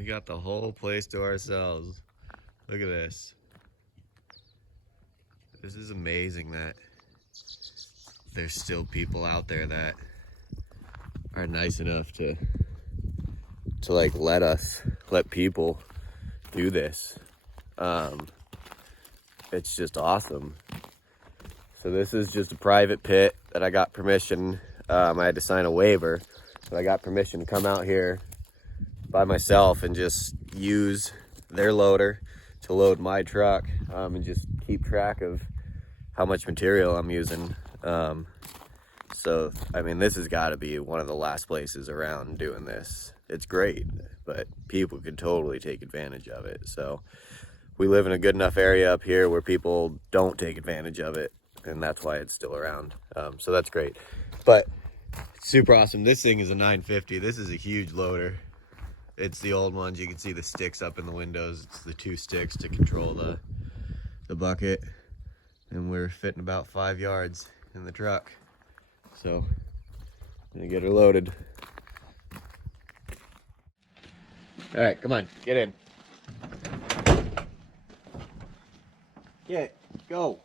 We got the whole place to ourselves. Look at this. This is amazing that there's still people out there that are nice enough to like let people do this. It's just awesome. So this is just a private pit that I got permission. I had to sign a waiver, but I got permission to come out here by myself and just use their loader to load my truck, and just keep track of how much material I'm using. So, I mean, this has got to be one of the last places around doing this. It's great, but people could totally take advantage of it. So we live in a good enough area up here where people don't take advantage of it, and that's why it's still around. So that's great. But it's super awesome. This thing is a 950. This is a huge loader. It's the old ones. You can see the sticks up in the windows. It's the 2 sticks to control the bucket. And we're fitting about 5 yards in the truck. So I'm gonna get her loaded. All right, come on, get in. Get, go.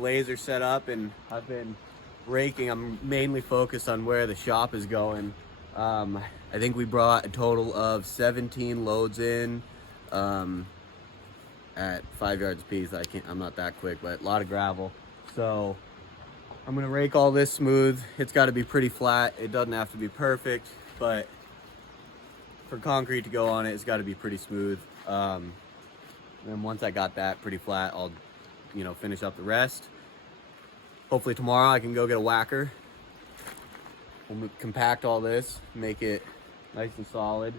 laser set up, and I've been raking. I'm mainly focused on where the shop is going. I think we brought a total of 17 loads in at 5 yards a piece. I'm not that quick, but a lot of gravel. So I'm gonna rake all this smooth. It's got to be pretty flat. It doesn't have to be perfect, but for concrete to go on it, it's got to be pretty smooth. And then once I got that pretty flat, I'll, finish up the rest. Hopefully tomorrow I can go get a whacker. We'll compact all this, make it nice and solid,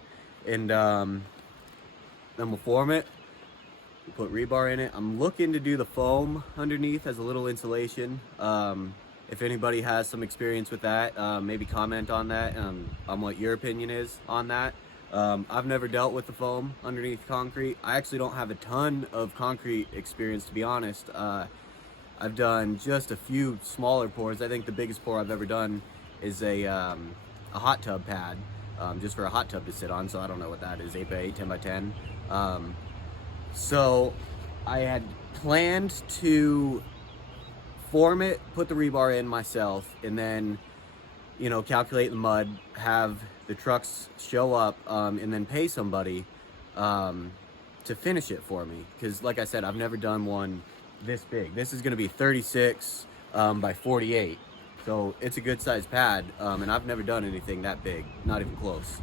and then we'll form it. We'll put rebar in it. I'm looking to do the foam underneath as a little insulation. If anybody has some experience with that, maybe comment on that, on what your opinion is on that. I've never dealt with the foam underneath concrete. I actually don't have a ton of concrete experience, to be honest. I've done just a few smaller pours. I think the biggest pour I've ever done is a hot tub pad, just for a hot tub to sit on. So I don't know what that is, 8 by 8, 10 by 10. So I had planned to form it, put the rebar in myself, and then, calculate the mud, have the trucks show up, and then pay somebody to finish it for me. Because like I said, I've never done one this big. This is going to be 36 by 48. So it's a good sized pad, and I've never done anything that big, not even close.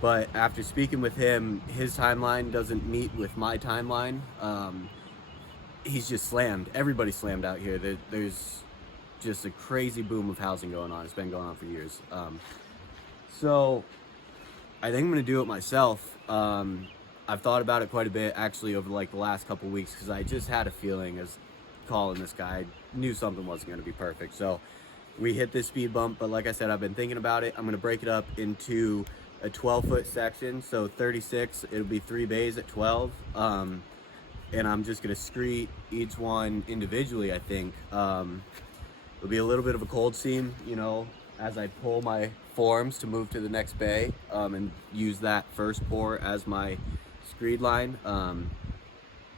But after speaking with him, his timeline doesn't meet with my timeline. He's just slammed. Everybody's slammed out here. There's just a crazy boom of housing going on. It's been going on for years. So I think I'm gonna do it myself. I've thought about it quite a bit actually over like the last couple weeks, because I just had a feeling as calling this guy, I knew something wasn't gonna be perfect. So we hit this speed bump, but like I said, I've been thinking about it. I'm gonna break it up into a 12-foot section, so 36, it'll be 3 bays at 12. And I'm just gonna screed each one individually, I think. It'll be a little bit of a cold seam, as I pull my forms to move to the next bay, and use that first pour as my screed line.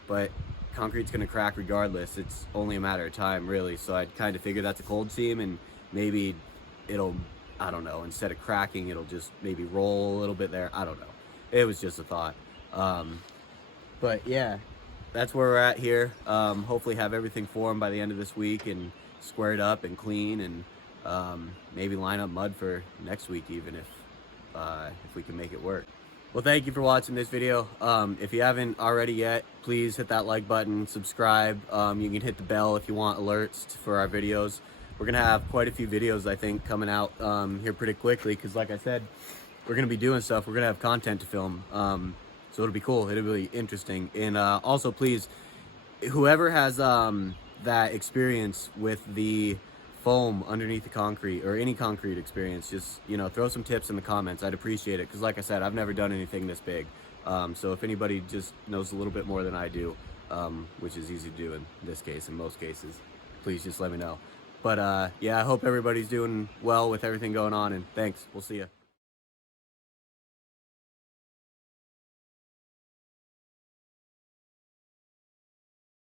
But concrete's gonna crack regardless. It's only a matter of time, really. So I kind of figure that's a cold seam, and maybe it'll, I don't know, instead of cracking, it'll just maybe roll a little bit there. I don't know. It was just a thought. But yeah, that's where we're at here. Hopefully have everything formed by the end of this week and squared up and clean, and maybe line up mud for next week, even if we can make it work. Well, thank you for watching this video. If you haven't already yet, please hit that like button, subscribe. You can hit the bell if you want alerts for our videos. We're gonna have quite a few videos, I think, coming out here pretty quickly, because like I said, we're gonna be doing stuff. We're gonna have content to film. So it'll be cool. It'll be interesting. And also, please, whoever has that experience with the foam underneath the concrete, or any concrete experience, just, throw some tips in the comments. I'd appreciate it, because like I said, I've never done anything this big. So if anybody just knows a little bit more than I do, which is easy to do in this case, in most cases, please just let me know. But yeah, I hope everybody's doing well with everything going on, and thanks. We'll see you.